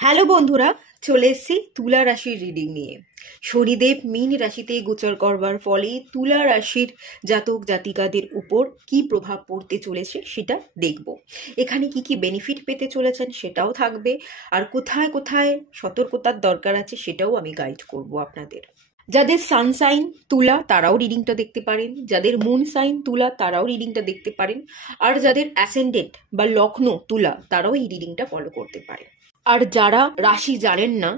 Hello বন্ধুরা, চলে এসেছি তুলা রাশির রিডিং নিয়ে। শনিদেব মীন রাশিতে গোচর করবার ফলে তুলা রাশির জাতক জাতিকাদের উপর কি প্রভাব পড়তে চলেছে সেটা দেখব। এখানে কি কি বেনিফিট পেতে চলেছেন সেটাও থাকবে, আর কোথায় কোথায় সতর্কতার দরকার আছে সেটাও আমি গাইড করব আপনাদের। যাদের সানসাইন তুলা তারাও রিডিংটা দেখতে পারেন, যাদের মুন সাইন তুলা তারাও রিডিংটা দেখতে পারেন, আর যাদের অ্যাসেন্ডেন্ট বা লগ্ন তুলা তারাও এই রিডিংটা ফলো করতে পারেন। আর যারা রাশি জানেন না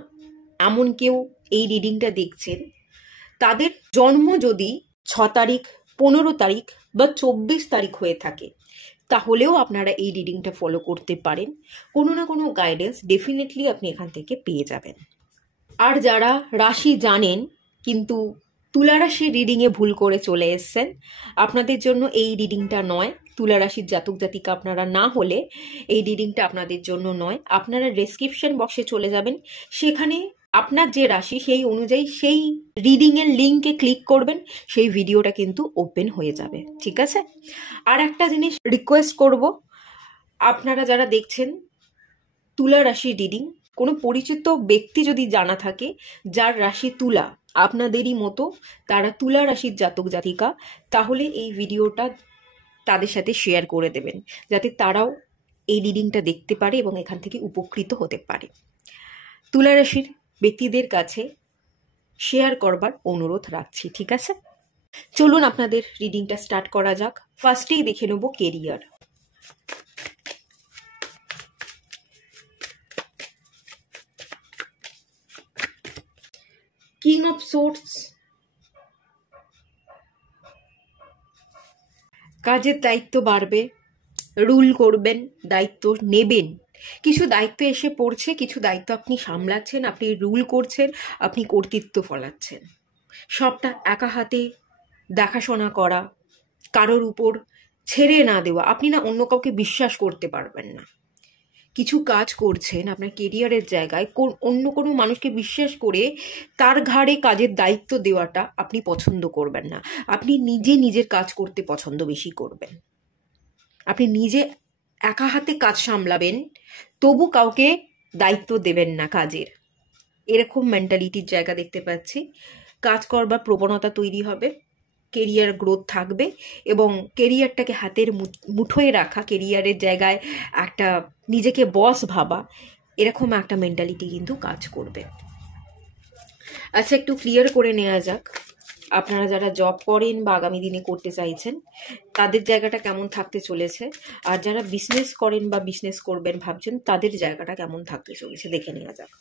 এমন কেউ এই রিডিংটা দেখছেন, তাদের জন্ম যদি 6 তারিখ, 15 তারিখ বা 24 তারিখ হয়ে থাকে, তাহলেও আপনারা এই রিডিংটা ফলো করতে পারেন। কোনো না কোনো গাইডেন্স ডেফিনেটলি আপনি এখান থেকে পেয়ে যাবেন। আর যারা রাশি জানেন কিন্তু তুলা রাশির রিডিংয়ে ভুল করে চলে এসছেন, আপনাদের জন্য এই রিডিংটা নয়। তুলা রাশির জাতক জাতিকা আপনারা না হলে এই রিডিংটা আপনাদের জন্য নয়। আপনারা ডেসক্রিপশন বক্সে চলে যাবেন, সেখানে আপনার যে রাশি সেই অনুযায়ী সেই রিডিংয়ের লিঙ্কে ক্লিক করবেন, সেই ভিডিওটা কিন্তু ওপেন হয়ে যাবে, ঠিক আছে? আর একটা জিনিস রিকোয়েস্ট করব, আপনারা যারা দেখছেন তুলা রাশির রিডিং, কোনো পরিচিত ব্যক্তি যদি জানা থাকে যার রাশি তুলা, আপনাদেরই মতো তারা তুলা রাশির জাতক জাতিকা, তাহলে এই ভিডিওটা তাদের সাথে শেয়ার করে দেবেন, যাতে তারাও এই রিডিংটা দেখতে পারে এবং এখান থেকে উপকৃত হতে পারে। তুলা রাশির ব্যক্তিদের কাছে শেয়ার করবার অনুরোধ রাখছি, ঠিক আছে? চলুন আপনাদের রিডিংটা স্টার্ট করা যাক। ফার্স্টেই দেখে নেব কেরিয়ার। কিং অফ সোর্ডস, কাজের দায়িত্ব বাড়বে, রুল করবেন, দায়িত্ব নেবেন। কিছু দায়িত্ব এসে পড়ছে, কিছু দায়িত্ব আপনি সামলাচ্ছেন, আপনি রুল করছেন, আপনি কর্তৃত্ব ফলাচ্ছেন। সবটা একা হাতে দেখাশোনা করা, কারোর উপর ছেড়ে না দেওয়া। আপনি না অন্য কাউকে বিশ্বাস করতে পারবেন না। কিছু কাজ করছেন আপনার কেরিয়ারের জায়গায়, অন্য কোনো মানুষকে বিশ্বাস করে তার ঘাড়ে কাজের দায়িত্ব দেওয়াটা আপনি পছন্দ করবেন না। আপনি নিজে নিজের কাজ করতে পছন্দ বেশি করবেন। আপনি নিজে একা হাতে কাজ সামলাবেন, তবু কাউকে দায়িত্ব দেবেন না কাজের। এরকম মেন্টালিটির জায়গা দেখতে পাচ্ছি। কাজ করবার প্রবণতা তৈরি হবে, কেরিয়ার গ্রোথ থাকবে, এবং কেরিয়ারটাকে হাতের মুঠোয় রাখা, কেরিয়ারের জায়গায় একটা নিজেকে বস ভাবা, এরকম একটা মেন্টালিটি কিন্তু কাজ করবে। আচ্ছা, একটু ক্লিয়ার করে নেওয়া যাক, আপনারা যারা জব করেন বা আগামী দিনে করতে চাইছেন তাদের জায়গাটা কেমন থাকতে চলেছে, আর যারা বিজনেস করেন বা বিজনেস করবেন ভাবছেন তাদের জায়গাটা কেমন থাকতে চলেছে দেখে নেওয়া যাক।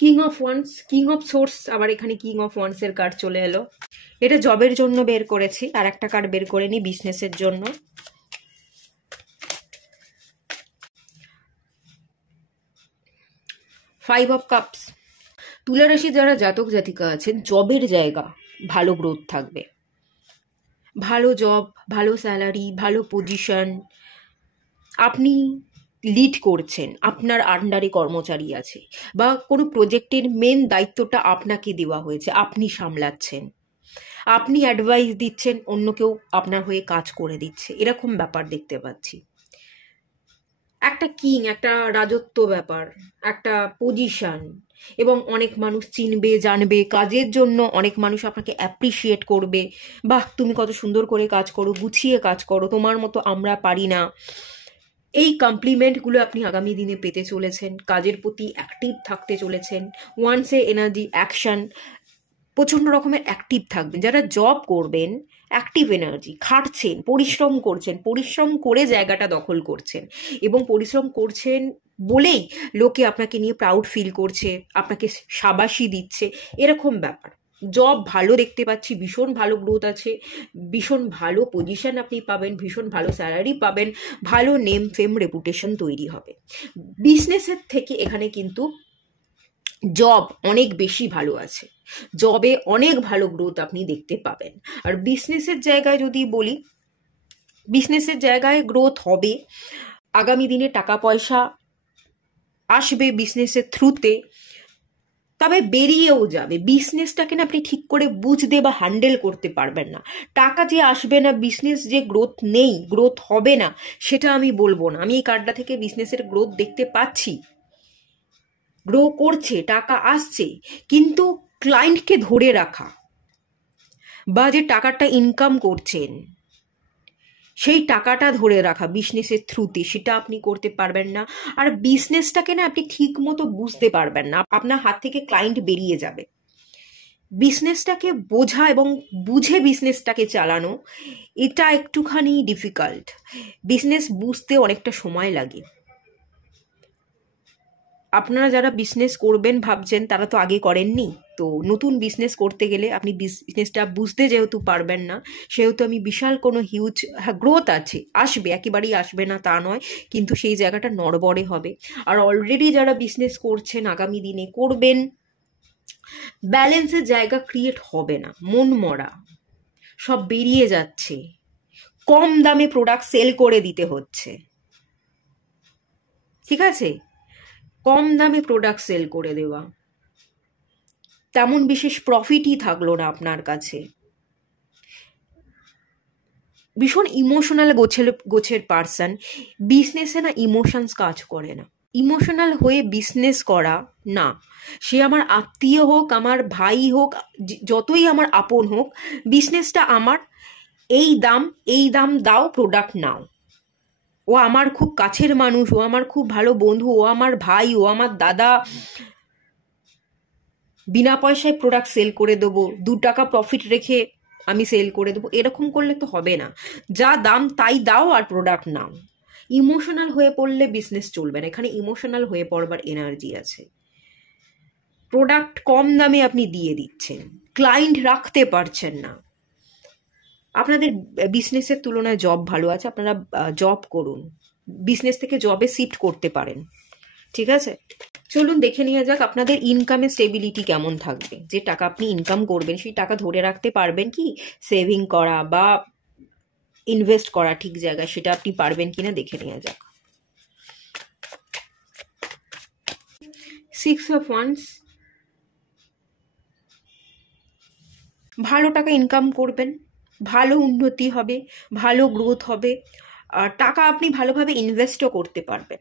King of wands, king of swords, আবার এখানে কিং অফ ওয়ান্স এর কার্ড চলে এলো। এটা জবের জন্য বের করেছি, আর একটা কার্ড বের করে নি বিজনেসের জন্য। ফাইভ অফ কাপস, তুলা রাশি যারা জাতক জাতিকা আছেন জবের জায়গা ভালো গ্রোথ থাকবে, ভালো জব, ভালো স্যালারি, ভালো পজিশন। আপনি লিড করছেন, আপনার আন্ডারে কর্মচারী আছে, বা কোনো প্রজেক্টের মেন দায়িত্বটা আপনাকে দেওয়া হয়েছে, আপনি সামলাচ্ছেন, আপনি অ্যাডভাইস দিচ্ছেন, অন্য কেউ আপনার হয়ে কাজ করে দিচ্ছে, এরকম ব্যাপার দেখতে পাচ্ছি। একটা কিং, একটা রাজত্ব ব্যাপার, একটা পজিশন, এবং অনেক মানুষ চিনবে জানবে, কাজের জন্য অনেক মানুষ আপনাকে অ্যাপ্রিসিয়েট করবে। বাহ, তুমি কত সুন্দর করে কাজ করো, গুছিয়ে কাজ করো, তোমার মতো আমরা পারি না। এই কমপ্লিমেন্টগুলো আপনি আগামী দিনে পেতে চলেছেন। কাজের প্রতি অ্যাক্টিভ থাকতে চলেছেন, ওয়ান্সে এনার্জি, অ্যাকশন, প্রচণ্ড রকমের অ্যাক্টিভ থাকবেন। যারা জব করবেন, অ্যাক্টিভ এনার্জি, খাটছেন, পরিশ্রম করছেন, পরিশ্রম করে জায়গাটা দখল করছেন, এবং পরিশ্রম করছেন বলেই লোকে আপনাকে নিয়ে প্রাউড ফিল করছে, আপনাকে সাবাসি দিচ্ছে, এরকম ব্যাপার। জব ভালো দেখতে পাচ্ছি, ভীষণ ভালো গ্রোথ আছে, ভীষণ ভালো পজিশন আপনি পাবেন, ভীষণ ভালো স্যালারি পাবেন, ভালো নেম ফেম রেপুটেশন তৈরি হবে। বিজনেসের থেকে এখানে কিন্তু জব অনেক বেশি ভালো আছে, জবে অনেক ভালো গ্রোথ আপনি দেখতে পাবেন। আর বিজনেসের জায়গায় যদি বলি, বিজনেসের জায়গায় গ্রোথ হবে, আগামী দিনে টাকা পয়সা আসবে বিজনেসের থ্রুতে, তবে বেরিয়েও যাবে। বিজনেসটাকে না আপনি ঠিক করে বুঝতে বা হ্যান্ডেল করতে পারবেন না। টাকা যে আসবে না, বিজনেস যে গ্রোথ নেই, গ্রোথ হবে না, সেটা আমি বলবো না। আমি এই কার্ডটা থেকে বিজনেসের গ্রোথ দেখতে পাচ্ছি, গ্রো করছে, টাকা আসছে, কিন্তু ক্লায়েন্টকে ধরে রাখা বা যে টাকাটা ইনকাম করছেন সেই টাকাটা ধরে রাখা বিজনেসের থ্রুতে, সেটা আপনি করতে পারবেন না। আর বিজনেসটাকে না আপনি ঠিক মতো বুঝতে পারবেন না, আপনার হাত থেকে ক্লায়েন্ট বেরিয়ে যাবে। বিজনেসটাকে বোঝা এবং বুঝে বিজনেসটাকে চালানো, এটা একটুখানি ডিফিকাল্ট। বিজনেস বুঝতে অনেকটা সময় লাগে। আপনারা যারা বিজনেস করবেন ভাবছেন, তারা তো আগে করেননি, তো নতুন বিজনেস করতে গেলে আপনি বিজনেসটা বুঝতে যেহেতু পারবেন না, সেহেতু আমি বিশাল কোনো হিউজ, হ্যাঁ গ্রোথ আছে, আসবে, একেবারেই আসবে না তা নয়, কিন্তু সেই জায়গাটা নড়বড়ে হবে। আর অলরেডি যারা বিজনেস করছেন, আগামী দিনে করবেন, ব্যালেন্সের জায়গা ক্রিয়েট হবে না, মন মরা, সব বেরিয়ে যাচ্ছে, কম দামে প্রোডাক্ট সেল করে দিতে হচ্ছে, ঠিক আছে, কম দামে প্রোডাক্ট সেল করে দেওয়া, তেমন বিশেষ প্রফিটই থাকলো না আপনার কাছে। ভীষণ ইমোশনাল গোছের পার্সন। বিজনেসে না ইমোশনস কাজ করে না। ইমোশনাল হয়ে বিজনেস করা না, সে আমার আত্মীয় হোক, আমার ভাই হোক, যতই আমার আপন হোক, বিজনেসটা আমার, এই দাম দাও, প্রোডাক্ট নাও। ও আমার খুব কাছের মানুষ, ও আমার খুব ভালো বন্ধু, ও আমার ভাই, ও আমার দাদা, বিনা পয়সায় প্রোডাক্ট সেল করে দেবো, 2 টাকা প্রফিট রেখে আমি সেল করে দেবো, এরকম করলে তো হবে না। যা দাম তাই দাও আর প্রোডাক্ট নাও। ইমোশনাল হয়ে পড়লে বিজনেস চলবে না, এখানে ইমোশনাল হয়ে পড়বার এনার্জি আছে। প্রোডাক্ট কম দামে আপনি দিয়ে দিচ্ছেন, ক্লায়েন্ট রাখতে পারছেন না। আপনাদের বিজনেসের তুলনায় জব ভালো আছে, আপনারা জব করুন, বিজনেস থেকে জবে শিফট করতে পারেন, ঠিক আছে। চলুন দেখে নেওয়া যাক আপনাদের ইনকামের স্টেবিলিটি কেমন থাকবে। যে টাকা আপনি ইনকাম করবেন সেই টাকা ধরে রাখতে পারবেন কি, সেভিং করা বা ইনভেস্ট করা ঠিক জায়গায়, সেটা আপনি পারবেন কিনা দেখে নেওয়া যাক। 6 অফ ওয়ান্স, ভালো টাকা ইনকাম করবেন, ভালো উন্নতি হবে, ভালো গ্রোথ হবে, আর টাকা আপনি ভালোভাবে ইনভেস্টও করতে পারবেন।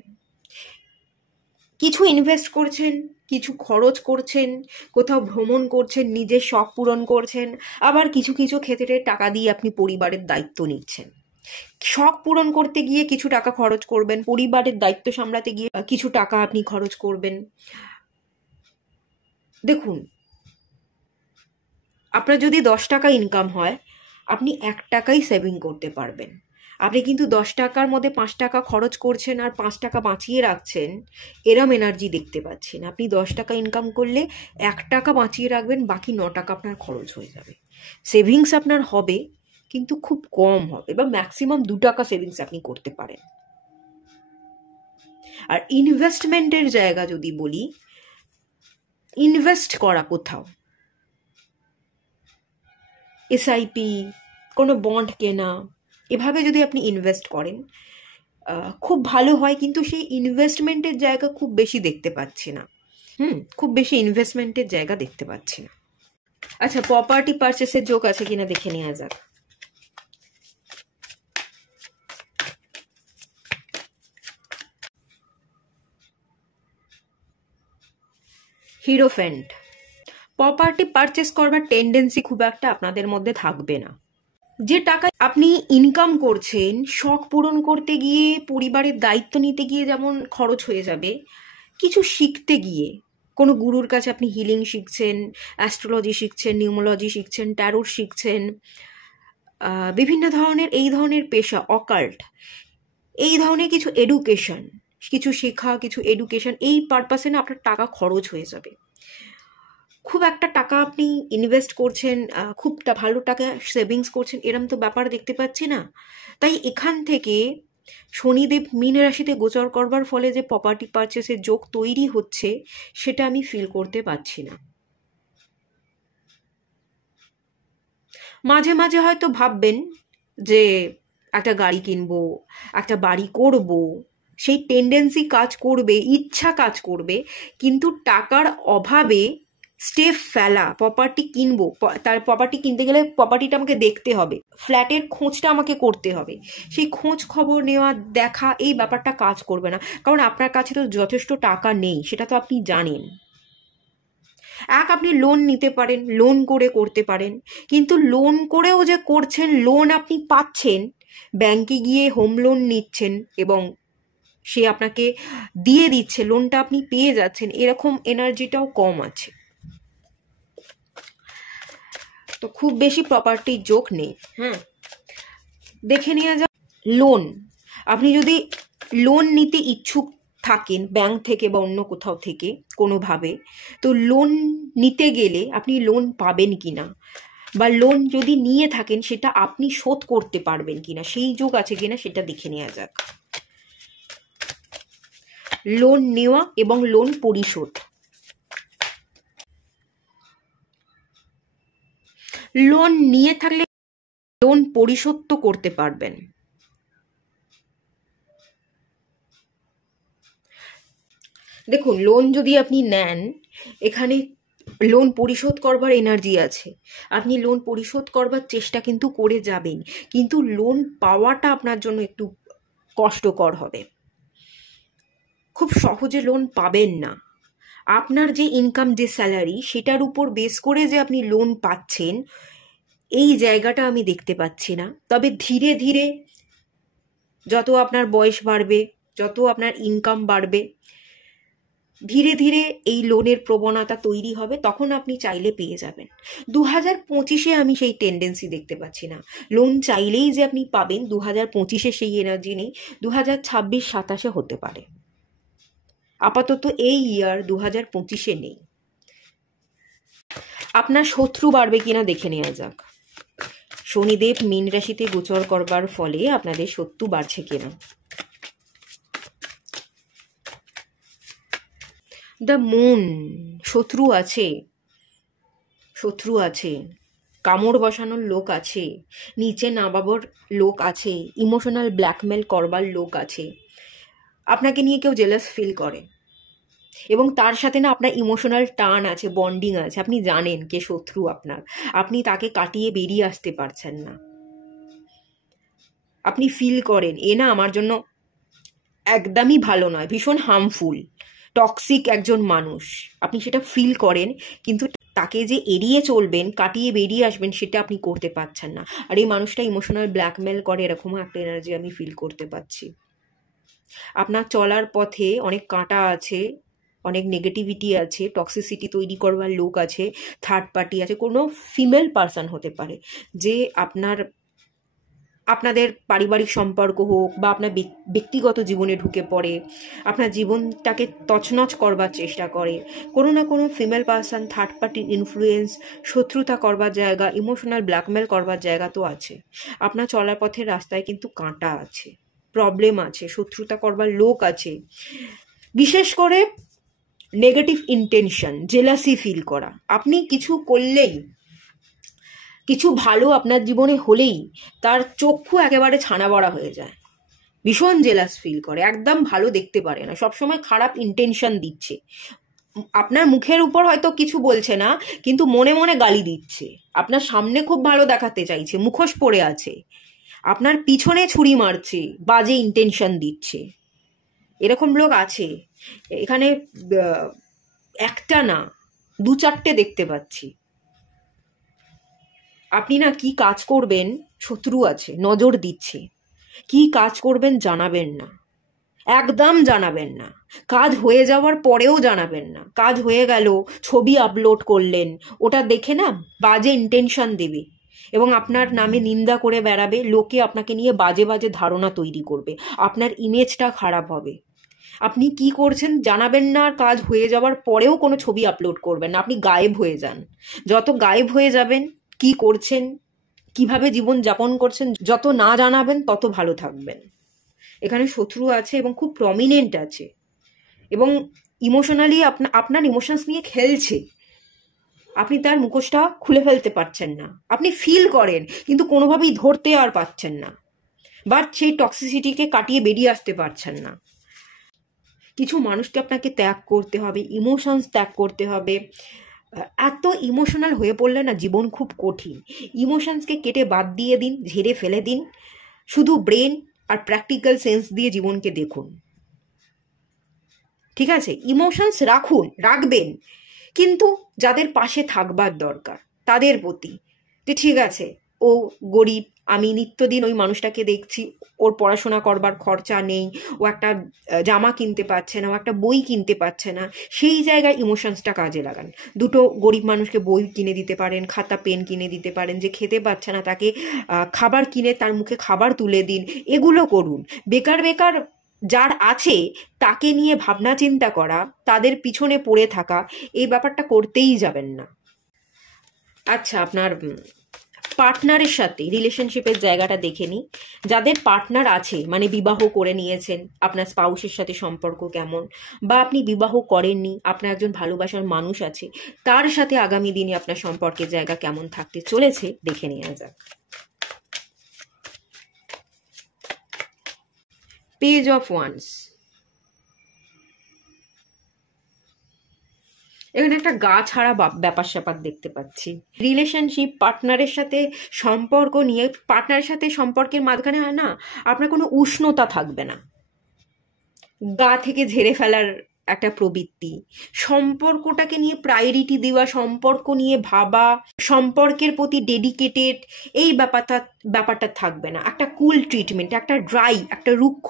কিছু ইনভেস্ট করছেন, কিছু খরচ করছেন, কোথাও ভ্রমণ করছেন, নিজের শখ পূরণ করছেন, আবার কিছু কিছু ক্ষেত্রে টাকা দিয়ে আপনি পরিবারের দায়িত্ব নিচ্ছেন। শখ পূরণ করতে গিয়ে কিছু টাকা খরচ করবেন, পরিবারের দায়িত্ব সামলাতে গিয়ে কিছু টাকা আপনি খরচ করবেন। দেখুন, আপনার যদি 10 টাকা ইনকাম হয়, আপনি 1 টাকাই সেভিং করতে পারবেন। আপনি কিন্তু 10 টাকার মধ্যে 5 টাকা খরচ করছেন আর 5 টাকা বাঁচিয়ে রাখছেন, এরম এনার্জি দেখতে পাচ্ছেন। আপনি 10 টাকা ইনকাম করলে 1 টাকা বাঁচিয়ে রাখবেন, বাকি 9 টাকা আপনার খরচ হয়ে যাবে। সেভিংস আপনার হবে, কিন্তু খুব কম হবে, বা ম্যাক্সিমাম 2 টাকা সেভিংস আপনি করতে পারেন। আর ইনভেস্টমেন্টের জায়গা যদি বলি, ইনভেস্ট করা কোথাও, এসআইপি, কোনো বন্ড কেনা, এভাবে যদি আপনি ইনভেস্ট করেন খুব ভালো হয়, কিন্তু সেই ইনভেস্টমেন্টের জায়গা খুব বেশি দেখতে পাচ্ছি না। খুব বেশি ইনভেস্টমেন্টের জায়গা দেখতে পাচ্ছি না। আচ্ছা, প্রপার্টি পারচেসের যোগ আছে কিনা দেখে নেওয়া যাক। হিরোফ্যান্ট, প্রপার্টি পারচেস করবার টেন্ডেন্সি খুব একটা আপনাদের মধ্যে থাকবে না। যে টাকা আপনি ইনকাম করছেন, শখ পূরণ করতে গিয়ে, পরিবারের দায়িত্ব নিতে গিয়ে যেমন খরচ হয়ে যাবে, কিছু শিখতে গিয়ে, কোনো গুরুর কাছে আপনি হিলিং শিখছেন, অ্যাস্ট্রোলজি শিখছেন, নিউমোলজি শিখছেন, ট্যারোট শিখছেন, বিভিন্ন ধরনের এই ধরনের পেশা, অকাল্ট, এই ধরনের কিছু এডুকেশন, কিছু শেখা, কিছু এডুকেশন, এই পারপাসে না আপনার টাকা খরচ হয়ে যাবে। খুব একটা টাকা আপনি ইনভেস্ট করছেন, খুব ভালো টাকা সেভিংস করছেন, এরম তো ব্যাপার দেখতে পাচ্ছি না। তাই এখান থেকে শনিদেব মীন রাশিতে গোচর করবার ফলে যে প্রপার্টি পারচেসের যোগ তৈরি হচ্ছে, সেটা আমি ফিল করতে পারছি না। মাঝে মাঝে হয়তো ভাববেন যে একটা গাড়ি কিনবো, একটা বাড়ি করব, সেই টেন্ডেন্সি কাজ করবে, ইচ্ছা কাজ করবে, কিন্তু টাকার অভাবে স্টেপ ফেলা, প্রপার্টি কিনবো, তার প্রপার্টি কিনতে গেলে প্রপার্টিটা আমাকে দেখতে হবে, ফ্ল্যাটের খোঁজটা আমাকে করতে হবে, সেই খোঁজ খবর নেওয়া দেখা এই ব্যাপারটা কাজ করবে না, কারণ আপনার কাছে তো যথেষ্ট টাকা নেই, সেটা তো আপনি জানেন। আপনি লোন নিতে পারেন, লোন করে করতে পারেন, কিন্তু লোন করেও যে করছেন, লোন আপনি পাচ্ছেন, ব্যাংকে গিয়ে হোম লোন নিচ্ছেন এবং সে আপনাকে দিয়ে দিচ্ছে, লোনটা আপনি পেয়ে যাচ্ছেন, এরকম এনার্জিটাও কম আছে। তো খুব বেশি প্রপার্টির যোগ নেই। হ্যাঁ, দেখে নেওয়া যাক লোন। আপনি যদি লোন নিতে ইচ্ছুক থাকেন ব্যাংক থেকে বা অন্য কোথাও থেকে কোনোভাবে, তো লোন নিতে গেলে আপনি লোন পাবেন কিনা, বা লোন যদি নিয়ে থাকেন সেটা আপনি শোধ করতে পারবেন কিনা, সেই যোগ আছে কিনা সেটা দেখে নেওয়া যাক। লোন নেওয়া এবং লোন পরিশোধ। লোন নিয়ে থাকলে লোন পরিশোধ তো করতে পারবেন। দেখুন, লোন যদি আপনি নেন, এখানে লোন পরিশোধ করবার এনার্জি আছে, আপনি লোন পরিশোধ করবার চেষ্টা কিন্তু করে যাবেন, কিন্তু লোন পাওয়াটা আপনার জন্য একটু কষ্টকর হবে, খুব সহজে লোন পাবেন না। আপনার যে ইনকাম, যে স্যালারি, সেটার উপর বেস করে যে আপনি লোন পাচ্ছেন, এই জায়গাটা আমি দেখতে পাচ্ছি না। তবে ধীরে ধীরে যত আপনার বয়স বাড়বে, যত আপনার ইনকাম বাড়বে, ধীরে ধীরে এই লোনের প্রবণতা তৈরি হবে, তখন আপনি চাইলে পেয়ে যাবেন। 2025-এ আমি সেই টেন্ডেন্সি দেখতে পাচ্ছি না। লোন চাইলেই যে আপনি পাবেন, 2025-এ সেই এনার্জি নেই। 2026-27-এ হতে পারে, আপাতত এই ইয়ার 2025-এ নেই। আপনার শত্রু বাড়বে কিনা দেখে নেওয়া যাক। শনিদেব মীন রাশিতে গোচর করবার ফলে আপনাদের শত্রু বাড়ছে কিনা। দ্য মুন, শত্রু আছে, শত্রু আছে, কামড় বসানোর লোক আছে, নিচে নামাবার লোক আছে, ইমোশনাল ব্ল্যাকমেল করবার লোক আছে, আপনাকে নিয়ে কেউ জেলাস ফিল করে এবং তার সাথে না আপনার ইমোশনাল টান আছে, বন্ডিং আছে, আপনি জানেন কে শত্রু আপনার, আপনি তাকে কাটিয়ে বেরিয়ে আসতে পারছেন না। আপনি ফিল করেন এ না আমার জন্য একদমই ভালো নয়, ভীষণ হার্মফুল, টক্সিক একজন মানুষ, আপনি সেটা ফিল করেন, কিন্তু তাকে যে এড়িয়ে চলবেন, কাটিয়ে বেরিয়ে আসবেন, সেটা আপনি করতে পারছেন না। আর এই মানুষটা ইমোশনাল ব্ল্যাকমেল করে, এরকমও একটা এনার্জি আমি ফিল করতে পারছি। আপনার চলার পথে অনেক কাঁটা আছে, অনেক নেগেটিভিটি আছে, টক্সিসিটি তৈরি করবার লোক আছে, থার্ড পার্টি আছে, কোনো ফিমেল পার্সন হতে পারে যে আপনাদের পারিবারিক সম্পর্ক হোক বা আপনার ব্যক্তিগত জীবনে ঢুকে পড়ে, আপনার জীবনটাকে তছনছ করবার চেষ্টা করে। কোনো না কোনো ফিমেল পার্সন, থার্ড পার্টির ইনফ্লুয়েন্স, শত্রুতা করবার জায়গা, ইমোশনাল ব্ল্যাকমেল করবার জায়গা তো আছে। আপনার চলার পথের রাস্তায় কিন্তু কাঁটা আছে, প্রবলেম আছে, শত্রুতা করবার লোক আছে, বিশেষ করে নেগেটিভ ইন্টেনশন, জেলাসি ফিল করা। আপনি কিছু করলেই, কিছু ভালো আপনার জীবনে হলেই তার চক্ষু একেবারে ছানা বড়া হয়ে যায়, ভীষণ জেলাস ফিল করে, একদম ভালো দেখতে পারে না, সবসময় খারাপ ইন্টেনশন দিচ্ছে, আপনার মুখের উপর হয়তো কিছু বলছে না, কিন্তু মনে মনে গালি দিচ্ছে, আপনার সামনে খুব ভালো দেখাতে চাইছে, মুখোশ পরে আছে, আপনার পিছনে ছুরি মারছে, বাজে ইন্টেনশন দিচ্ছে। এরকম লোক আছে এখানে, একটা না, 2-4টে দেখতে পাচ্ছি। আপনি না কি কাজ করবেন, শত্রু আছে, নজর দিচ্ছে, কি কাজ করবেন জানাবেন না, একদম জানাবেন না, কাজ হয়ে যাওয়ার পরেও জানাবেন না। কাজ হয়ে গেল, ছবি আপলোড করলেন, ওটা দেখে না বাজে ইন্টেনশন দেবে এবং আপনার নামে নিন্দা করে বেড়াবে, লোকে আপনাকে নিয়ে বাজে বাজে ধারণা তৈরি করবে, আপনার ইমেজটা খারাপ হবে। আপনি কি করছেন জানাবেন না, আর কাজ হয়ে যাওয়ার পরেও কোনো ছবি আপলোড করবেন না, আপনি গায়েব হয়ে যান। যত গায়েব হয়ে যাবেন, কি করছেন, কিভাবে জীবন যাপন করছেন, যত না জানাবেন তত ভালো থাকবেন। এখানে শত্রু আছে এবং খুব প্রমিনেন্ট আছে এবং ইমোশনালি আপনার ইমোশনস নিয়ে খেলছে, আপনি তার মুখোশটা খুলে ফেলতে পারছেন না, আপনি ফিল করেন কিন্তু কোনোভাবেই ধরতে আর পারছেন না, বাট সেই টক্সিসিটিকে কাটিয়ে বেরিয়ে আসতে পারছেন না। কিছু মানুষকে আপনাকে ত্যাগ করতে হবে, ইমোশনস ত্যাগ করতে হবে, এত ইমোশনাল হয়ে পড়লে না জীবন খুব কঠিন। ইমোশনসকে কেটে বাদ দিয়ে দিন, ঝেড়ে ফেলে দিন, শুধু ব্রেন আর প্র্যাকটিক্যাল সেন্স দিয়ে জীবনকে দেখুন। ঠিক আছে, ইমোশনস রাখুন, রাখবেন, কিন্তু যাদের পাশে থাকবার দরকার তাদের প্রতি। যে ঠিক আছে, ও গরিব, আমি নিত্যদিন ওই মানুষটাকে দেখছি, ওর পড়াশোনা করবার খরচা নেই, ও একটা জামা কিনতে পারছে না, ও একটা বই কিনতে পারছে না, সেই জায়গায় ইমোশনসটা কাজে লাগান। দুটো গরিব মানুষকে বই কিনে দিতে পারেন, খাতা পেন কিনে দিতে পারেন, যে খেতে পাচ্ছে না তাকে খাবার কিনে তার মুখে খাবার তুলে দিন, এগুলো করুন। বেকার বেকার যার আছে তাকে নিয়ে ভাবনা চিন্তা করা, তাদের পিছনে পড়ে থাকা, এই ব্যাপারটা করতেই যাবেন না। আচ্ছা, আপনার পার্টনারের সাথে রিলেশনশিপের জায়গাটা দেখে নিই। যাদের পার্টনার আছে, মানে বিবাহ করে নিয়েছেন, আপনার স্পাউসের সাথে সম্পর্ক কেমন, বা আপনি বিবাহ করেননি, আপনার একজন ভালোবাসার মানুষ আছে, তার সাথে আগামী দিনে আপনার সম্পর্কের জায়গা কেমন থাকতে চলেছে দেখে নেওয়া যাক। পেজ অফ ওয়ান্স, এখানে একটা গা ছাড়া ব্যাপার স্যাপার দেখতে পাচ্ছি। রিলেশনশিপ, পার্টনারের সাথে সম্পর্ক নিয়ে, পার্টনারের সাথে সম্পর্কের মাঝখানে হয় না, আপনার কোনো উষ্ণতা থাকবে না, গা থেকে ঝেড়ে ফেলার একটা প্রবৃত্তি, সম্পর্কটাকে নিয়ে প্রায়োরিটি দেওয়া, সম্পর্ক নিয়ে ভাবা, সম্পর্কের প্রতি ডেডিকেটেড, এই ব্যাপারটা থাকবে না। একটা কুল ট্রিটমেন্ট, একটা ড্রাই, একটা রুক্ষ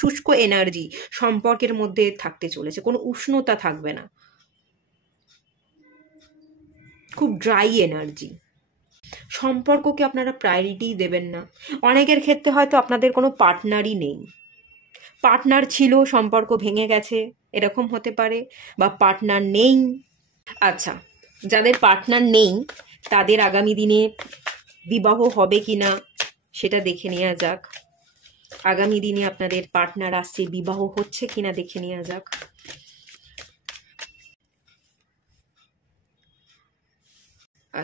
শুষ্ক এনার্জি সম্পর্কের মধ্যে থাকতে চলেছে, কোনো উষ্ণতা থাকবে না, খুব ড্রাই এনার্জি। সম্পর্ককে আপনারা প্রায়োরিটি দেবেন না। অনেকের ক্ষেত্রে হয়তো আপনাদের কোনো পার্টনারই নেই, পার্টনার ছিল, সম্পর্ক ভেঙে গেছে, এরকম হতে পারে, বা পার্টনার নেই। আচ্ছা, যাদের পার্টনার নেই তাদের আগামী দিনে বিবাহ হবে কিনা সেটা দেখে নেওয়া যাক। আগামী দিনে আপনাদের পার্টনার আসছে, বিবাহ হচ্ছে কিনা দেখে নেওয়া যাক।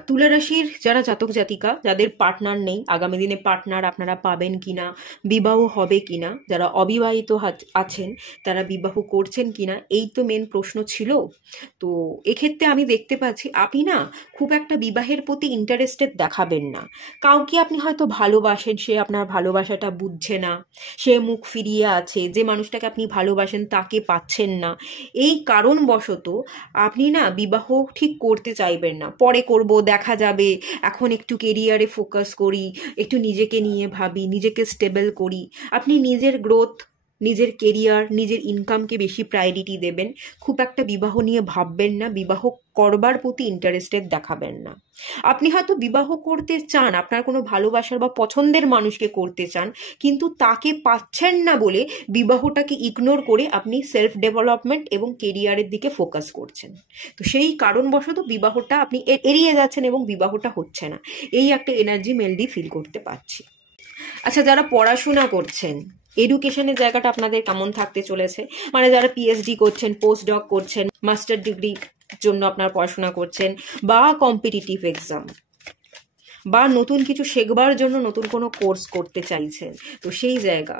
তুলা রাশির যারা জাতক জাতিকা, যাদের পার্টনার নেই, আগামী দিনে পার্টনার আপনারা পাবেন কিনা, বিবাহ হবে কিনা, যারা অবিবাহিত আছেন তারা বিবাহ করছেন কিনা, এই তো মেন প্রশ্ন ছিল। তো এক্ষেত্রে আমি দেখতে পাচ্ছি আপনি না খুব একটা বিবাহের প্রতি ইন্টারেস্টেড দেখাবেন না। কাউকে আপনি হয়তো ভালোবাসেন, সে আপনার ভালোবাসাটা বুঝছে না, সে মুখ ফিরিয়ে আছে, যে মানুষটাকে আপনি ভালোবাসেন তাকে পাচ্ছেন না, এই কারণবশত আপনি না বিবাহ ঠিক করতে চাইবেন না। পরে করব, দেখা যাবে, এখন একটু কেরিয়ারে ফোকাস করি, একটু নিজেকে নিয়ে ভাবি, নিজেকে স্টেবল করি। আপনি নিজের গ্রোথ, নিজের কেরিয়ার, নিজের ইনকামকে বেশি প্রায়োরিটি দেবেন। খুব একটা বিবাহ নিয়ে ভাববেন না, বিবাহ করবার প্রতি ইন্টারেস্টেড দেখাবেন না। আপনি হয়তো বিবাহ করতে চান, আপনার কোনো ভালোবাসার বা পছন্দের মানুষকে করতে চান, কিন্তু তাকে পাচ্ছেন না বলে বিবাহটাকে ইগনোর করে আপনি সেলফ ডেভেলপমেন্ট এবং কেরিয়ারের দিকে ফোকাস করছেন। তো সেই কারণবশত বিবাহটা আপনি এড়িয়ে যাচ্ছেন এবং বিবাহটা হচ্ছে না, এই একটা এনার্জি মেনলি ফিল করতে পারছি। আচ্ছা, যারা পড়াশোনা করছেন, এডুকেশনের জায়গাটা আপনাদের কেমন থাকতে চলেছে, মানে যারা পিএইচডি করছেন, পোস্ট ডক করছেন, মাস্টার ডিগ্রি জন্য আপনারা পড়াশোনা করছেন, বা কম্পিটিটিভ এক্সাম, বা নতুন কিছু শেখবার জন্য নতুন কোনো কোর্স করতে চাইছেন, তো সেই জায়গা,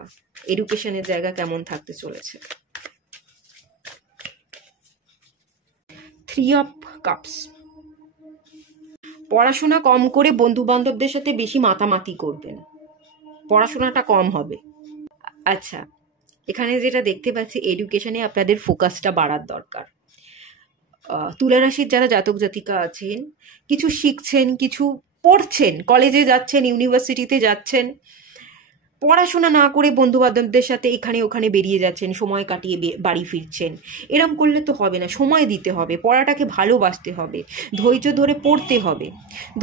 এডুকেশনের জায়গা কেমন থাকতে চলেছে। 3 অফ কাপস, পড়াশোনা কম করে বন্ধু বান্ধবদের সাথে বেশি মাতামাতি করবেন, পড়াশোনাটা কম হবে। আচ্ছা, এখানে যেটা দেখতে পাচ্ছি, এডুকেশনে আপনাদের ফোকাসটা বাড়ার দরকার। তুলা রাশির যারা জাতক জাতিকা আছেন, কিছু শিখছেন, কিছু পড়ছেন, কলেজে যাচ্ছেন, ইউনিভার্সিটিতে যাচ্ছেন, পড়াশোনা না করে বন্ধু বান্ধবদের সাথে এখানে ওখানে বেরিয়ে যাচ্ছেন, সময় কাটিয়ে বাড়ি ফিরছেন, এরম করলে তো হবে না। সময় দিতে হবে, পড়াটাকে ভালোবাসতে হবে, ধৈর্য ধরে পড়তে হবে।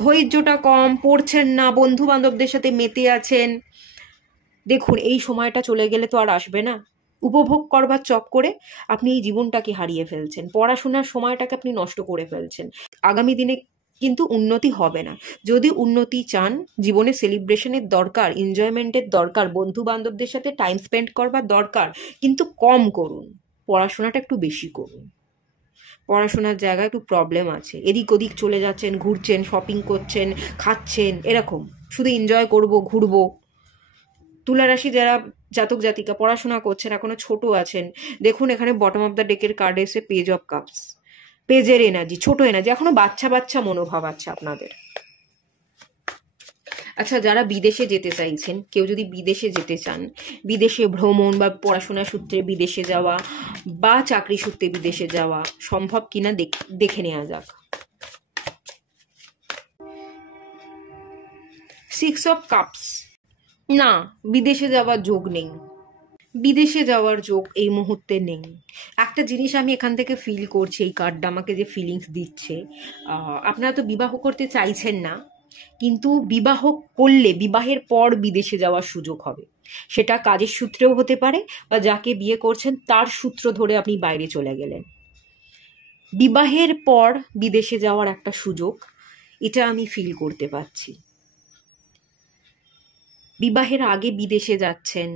ধৈর্যটা কম, পড়ছেন না, বন্ধু বান্ধবদের সাথে মেতে আছেন, দেখুন এই সময়টা চলে গেলে তো আর আসবে না। উপভোগ করবার চক্করে আপনি এই জীবনটাকে হারিয়ে ফেলছেন, পড়াশোনার সময়টাকে আপনি নষ্ট করে ফেলছেন। আগামী দিনে কিন্তু উন্নতি হবে না। যদি উন্নতি চান, জীবনে সেলিব্রেশনের দরকার, এনজয়মেন্টের দরকার, বন্ধু বান্ধবদের সাথে টাইম স্পেন্ড করবার দরকার, কিন্তু কম করুন, পড়াশোনাটা একটু বেশি করুন। পড়াশোনার জায়গায় একটু প্রবলেম আছে, এদিক ওদিক চলে যাচ্ছেন, ঘুরছেন, শপিং করছেন, খাচ্ছেন, এরকম শুধু এনজয় করব, ঘুরবো। তুলা রাশি যারা জাতক জাতিকা পড়াশোনা করছেন, এখনো ছোট আছেন, দেখুন এখানে বটম অফ দ্য ডেকের কার্ড এসে পেজ অফ কাপস, পেজের এনার্জি, ছোট এনার্জি, এখনো বাচ্চা বাচ্চা মনোভাব আছে আপনাদের। আচ্ছা, যারা বিদেশে যেতে চাইছেন, কেউ যদি বিদেশে যেতে চান, বিদেশে ভ্রমণ বা পড়াশোনা সূত্রে বিদেশে যাওয়া বা চাকরি সূত্রে বিদেশে যাওয়া সম্ভব কিনা দেখে নেওয়া যাক। 6 অফ কাপস, না, বিদেশে যাওয়ার যোগ নেই, বিদেশে যাওয়ার যোগ এই মুহূর্তে নেই। একটা জিনিস আমি এখান থেকে ফিল করছি, এই কার্ডটা আমাকে যে ফিলিংস দিচ্ছে, আপনারা তো বিবাহ করতে চাইছেন না, কিন্তু বিবাহ করলে বিবাহের পর বিদেশে যাওয়ার সুযোগ হবে। সেটা কাজের সূত্রেও হতে পারে, বা যাকে বিয়ে করছেন তার সূত্র ধরে আপনি বাইরে চলে গেলেন। বিবাহের পর বিদেশে যাওয়ার একটা সুযোগ, এটা আমি ফিল করতে পারছি। বিবাহের আগে বিদেশে যাচ্ছেন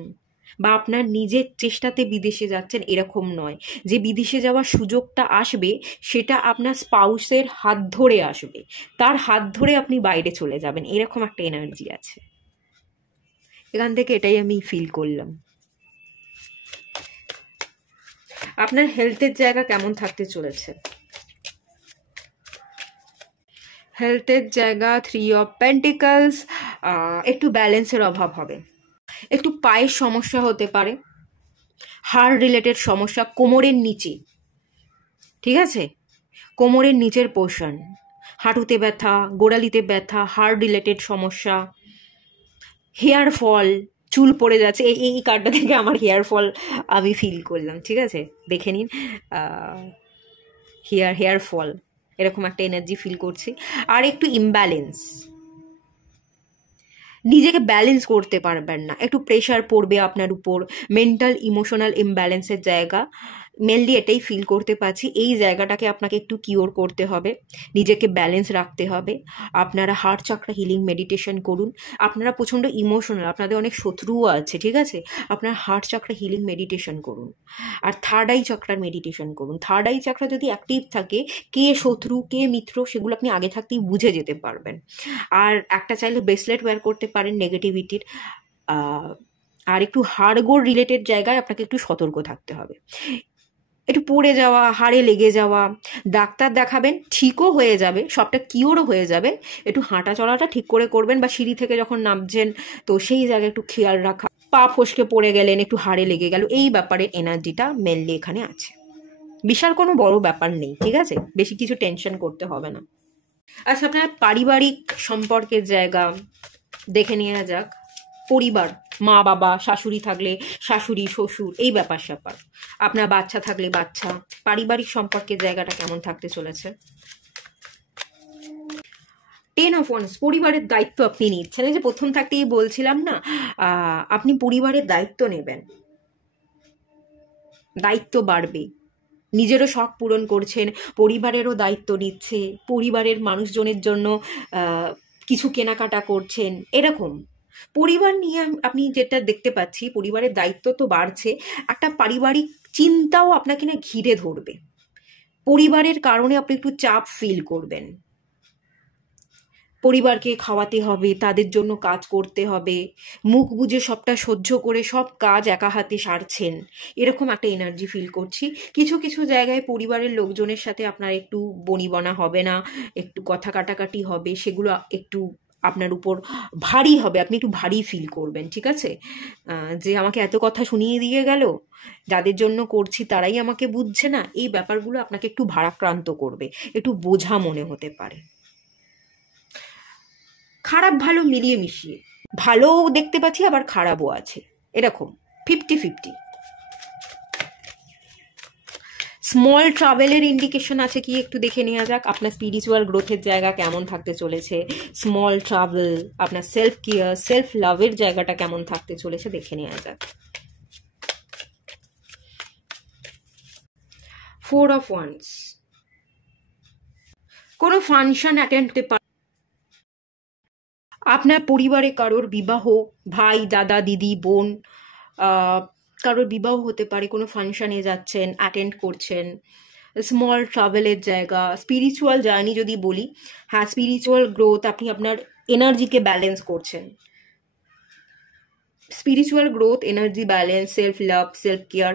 বা আপনার নিজের চেষ্টাতে বিদেশে যাচ্ছেন এরকম নয়, যে বিদেশে যাওয়ার সুযোগটা আসবে সেটা আপনার স্পাউসের হাত ধরে আসবে, তার হাত ধরে আপনি বাইরে চলে যাবেন, এরকম একটা এনার্জি আছে এখান থেকে, এটাই আমি ফিল করলাম। আপনার হেলথের জায়গা কেমন থাকতে চলেছে? হেলথের জায়গা 3 অফ পেন্টিকলস, একটু ব্যালেন্সের অভাব হবে, একটু পায়ের সমস্যা হতে পারে, হাড় রিলেটেড সমস্যা, কোমরের নিচে, ঠিক আছে, কোমরের নিচের পোর্শন, হাঁটুতে ব্যথা, গোড়ালিতে ব্যথা, হাড় রিলেটেড সমস্যা, হেয়ার ফল, চুল পড়ে যাচ্ছে, এই কার্ডটা থেকে আমার হেয়ার ফল আমি ফিল করলাম, ঠিক আছে, দেখে নিন, হেয়ার ফল এরকম একটা এনার্জি ফিল করছি। আর একটু ইমব্যালেন্স, নিজেকে ব্যালেন্স করতে পারবেন না, একটু প্রেশার পড়বে আপনার উপর, মেন্টাল ইমোশনাল ইমব্যালেন্সের জায়গা মেনলি এটাই ফিল করতে পারছি। এই জায়গাটাকে আপনাকে একটু কিওর করতে হবে, নিজেকে ব্যালেন্স রাখতে হবে। আপনারা হার্ট চাকরা হিলিং মেডিটেশন করুন। আপনারা প্রচণ্ড ইমোশনাল, আপনাদের অনেক শত্রুও আছে, ঠিক আছে, আপনার হার্ট চাকরা হিলিং মেডিটেশন করুন। আর থার্ড আই চাকরার মেডিটেশন করুন। থার্ড আই চাকরা যদি অ্যাক্টিভ থাকে, কে শত্রু কে মিত্র সেগুলো আপনি আগে থাকতেই বুঝে যেতে পারবেন। আর একটা চাইলে ব্রেসলেট ওয়্যার করতে পারেন নেগেটিভিটির। আর একটু হাড়গোড় রিলেটেড জায়গায় আপনাকে একটু সতর্ক থাকতে হবে, একটু পড়ে যাওয়া, হাড়ে লেগে যাওয়া, ডাক্তার দেখাবেন, ঠিকও হয়ে যাবে, সবটা কিওরও হয়ে যাবে। একটু হাঁটা চলাটা ঠিক করে করবেন, বা সিঁড়ি থেকে যখন নামছেন তো সেই জায়গায় একটু খেয়াল রাখা, পা ফসকে পড়ে গেলেন, একটু হাড়ে লেগে গেল, এই ব্যাপারে এনার্জিটা মেনলি এখানে আছে। বিশাল কোনো বড় ব্যাপার নেই, ঠিক আছে, বেশি কিছু টেনশন করতে হবে না। আচ্ছা, আপনার পারিবারিক সম্পর্কের জায়গা দেখে নেওয়া যাক। পরিবার, মা বাবা, শাশুড়ি থাকলে শাশুড়ি, শ্বশুর, এই ব্যাপার স্যাপার, আপনার বাচ্চা থাকলে বাচ্চা, পারিবারিক সম্পর্কের জায়গাটা কেমন থাকতে চলেছে? 10 অফ ওয়ান্স, পরিবারের দায়িত্ব আপনি নিচ্ছেন। এই যে প্রথম থাকতেই বলছিলাম না, আপনি পরিবারের দায়িত্ব নেবেন, দায়িত্ব বাড়বে, নিজেরও শখ পূরণ করছেন, পরিবারেরও দায়িত্ব নিচ্ছে, পরিবারের মানুষজনের জন্য কিছু কেনাকাটা করছেন, এরকম পরিবার নিয়ে আপনি যেটা দেখতে পাচ্ছি, পরিবারের দায়িত্ব তো বাড়ছে, একটা পারিবারিক চিন্তাও আপনাকে না ঘিরে ধরবে, পরিবারের কারণে আপনি একটু চাপ ফিল করবেন, পরিবারকে খাওয়াতে হবে, তাদের জন্য কাজ করতে হবে, মুখ বুজে সবটা সহ্য করে সব কাজ একা হাতে সারছেন, এরকম একটা এনার্জি ফিল করছি। কিছু কিছু জায়গায় পরিবারের লোকজনের সাথে আপনার একটু বনিবনা হবে না, একটু কথা কাটাকাটি হবে, সেগুলো একটু আপনার উপর ভারী হবে, আপনি একটু ভারী ফিল করবেন, ঠিক আছে, যে আমাকে এত কথা শুনিয়ে দিয়ে গেল, যাদের জন্য করছি তারাই আমাকে বুঝছে না, এই ব্যাপারগুলো আপনাকে একটু ভারাক্রান্ত করবে, একটু বোঝা মনে হতে পারে। খারাপ ভালো মিলিয়ে মিশিয়ে, ভালোও দেখতে পাচ্ছি আবার খারাপও আছে, এরকম 50-50। স্মল ট্রাভেলের ইন্ডিকেশন আছে কি একটু দেখে নেওয়া যাক। আপনার স্পিরিচুয়াল গ্রোথের জায়গা কেমন থাকতে চলেছে, স্মল ট্রাভেল, আপনার সেলফ কেয়ার, সেলফ লাভের জায়গাটা কেমন থাকতে চলেছে দেখে নেওয়া যাক। 4 অফ ওয়ান্স, কোনো ফাংশন অ্যাটেন্ড করতে পারেন, আপনার পরিবারে কারোর বিবাহ, ভাই, দাদা, দিদি, বোন, কারোর বিবাহ হতে পারে, কোনো ফাংশনে যাচ্ছেন, অ্যাটেন্ড করছেন, স্মল ট্রাভেলের জায়গা, স্পিরিচুয়াল জার্নি যদি বলি, হ্যাঁ, স্পিরিচুয়াল গ্রোথ, আপনি আপনার এনার্জিকে ব্যালেন্স করছেন, spiritual growth, energy balance, self love, self care,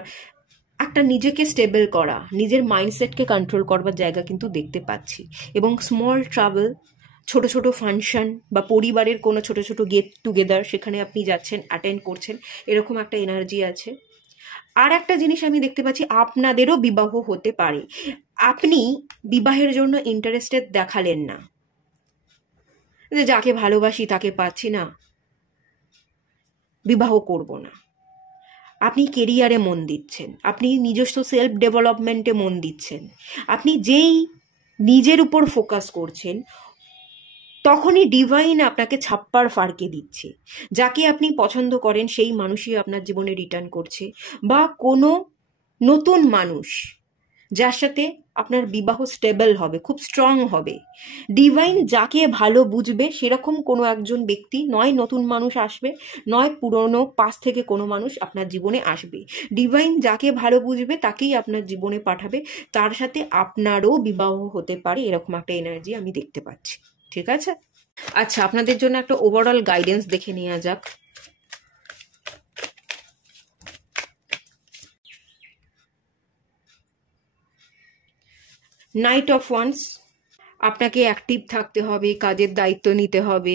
একটা নিজেকে স্টেবল করা, নিজের মাইন্ডসেটকে কন্ট্রোল করবার জায়গা কিন্তু দেখতে পাচ্ছি। এবং স্মল ট্রাভেল, ছোট ছোট ফাংশন বা পরিবারের কোনো ছোট ছোট গেট টুগেদার, সেখানে আপনি যাচ্ছেন, অ্যাটেন্ড করছেন, এরকম একটা এনার্জি আছে। আর একটা জিনিস আমি দেখতে পাচ্ছি, আপনাদেরও বিবাহ হতে পারে। আপনি বিবাহের জন্য ইন্টারেস্টেড দেখালেন না, যে যাকে ভালোবাসি তাকে পাচ্ছি না, বিবাহ করব না। আপনি কেরিয়ারে মন দিচ্ছেন, আপনি নিজস্ব সেলফ ডেভেলপমেন্টে মন দিচ্ছেন। আপনি যেই নিজের উপর ফোকাস করছেন, তখনই ডিভাইন আপনাকে ছাপ্পার ফাড়কে দিচ্ছে। যাকে আপনি পছন্দ করেন সেই মানুষই আপনার জীবনে রিটার্ন করছে, বা কোনো নতুন মানুষ যার সাথে আপনার বিবাহ স্টেবল হবে, খুব স্ট্রং হবে। ডিভাইন যাকে ভালো বুঝবে সেরকম কোনো একজন ব্যক্তি, নয় নতুন মানুষ আসবে, নয় পুরনো পাশ থেকে কোনো মানুষ আপনার জীবনে আসবে। ডিভাইন যাকে ভালো বুঝবে তাকেই আপনার জীবনে পাঠাবে, তার সাথে আপনারও বিবাহ হতে পারে, এরকম একটা এনার্জি আমি দেখতে পাচ্ছি। ঠিক আছে? আচ্ছা, আপনাদের জন্য একটা ওভারঅল গাইডেন্স দেখে নেওয়া যাক। নাইট অফ ওয়ান্স, আপনাকে অ্যাক্টিভ থাকতে হবে, কাজের দায়িত্ব নিতে হবে।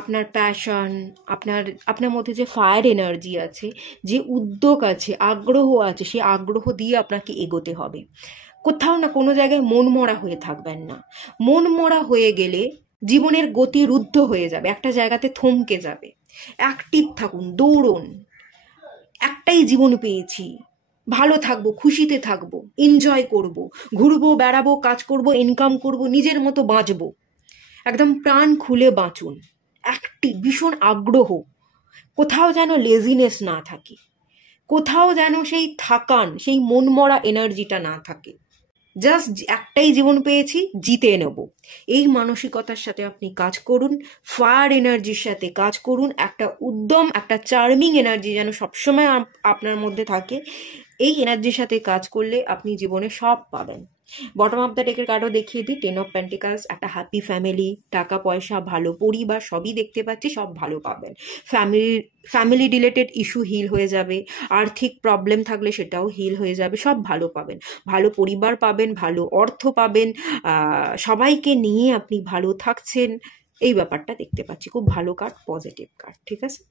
আপনার প্যাশন, আপনার মধ্যে যে ফায়ার এনার্জি আছে, যে উদ্যোগ আছে, আগ্রহ আছে, সেই আগ্রহ দিয়ে আপনাকে এগোতে হবে। কোথাও না কোনো জায়গায় মন মরা হয়ে থাকবেন না। মন মরা হয়ে গেলে জীবনের গতি রুদ্ধ হয়ে যাবে, একটা জায়গাতে থমকে যাবে। অ্যাক্টিভ থাকুন, দৌড়ুন। একটাই জীবন পেয়েছি, ভালো থাকবো, খুশিতে থাকবো, এনজয় করব, ঘুরবো, বেড়াবো, কাজ করব, ইনকাম করব, নিজের মতো বাঁচবো। একদম প্রাণ খুলে বাঁচুন। অ্যাক্টিভ, ভীষণ আগ্রহ। কোথাও যেন লেজিনেস না থাকে, কোথাও যেন সেই থাকান, সেই মনমরা এনার্জিটা না থাকে। জাস্ট একটাই জীবন পেয়েছি, জিতে নেব, এই মানসিকতার সাথে আপনি কাজ করুন। ফায়ার এনার্জির সাথে কাজ করুন। একটা উদ্যম, একটা চার্মিং এনার্জি যেন সবসময় আপনার মধ্যে থাকে। এই এনার্জির সাথে কাজ করলে আপনি জীবনে সব পাবেন। বটম অফ দ্য ডেকের কার্ডও দেখিয়ে দিই। 10 অফ পেন্টিকালস, একটা হ্যাপি ফ্যামিলি, টাকা পয়সা, ভালো পরিবার, সবই দেখতে পাচ্ছি, সব ভালো পাবেন। ফ্যামিলি রিলেটেড ইস্যু হিল হয়ে যাবে, আর্থিক প্রবলেম থাকলে সেটাও হিল হয়ে যাবে, সব ভালো পাবেন। ভালো পরিবার পাবেন, ভালো অর্থ পাবেন, সবাইকে নিয়ে আপনি ভালো থাকছেন, এই ব্যাপারটা দেখতে পাচ্ছি। খুব ভালো কার্ড, পজিটিভ কার্ড। ঠিক আছে,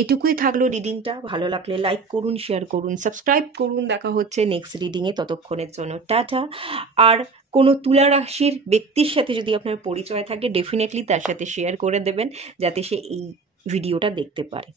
এটুকুই থাকলো রিডিংটা। ভালো লাগলে লাইক করুন, শেয়ার করুন, সাবস্ক্রাইব করুন। দেখা হচ্ছে নেক্সট রিডিংয়ে, ততক্ষণের জন্য টাটা। আর কোনো তুলা রাশির ব্যক্তির সাথে যদি আপনার পরিচয় থাকে, ডেফিনেটলি তার সাথে শেয়ার করে দেবেন, যাতে সে এই ভিডিওটা দেখতে পারে।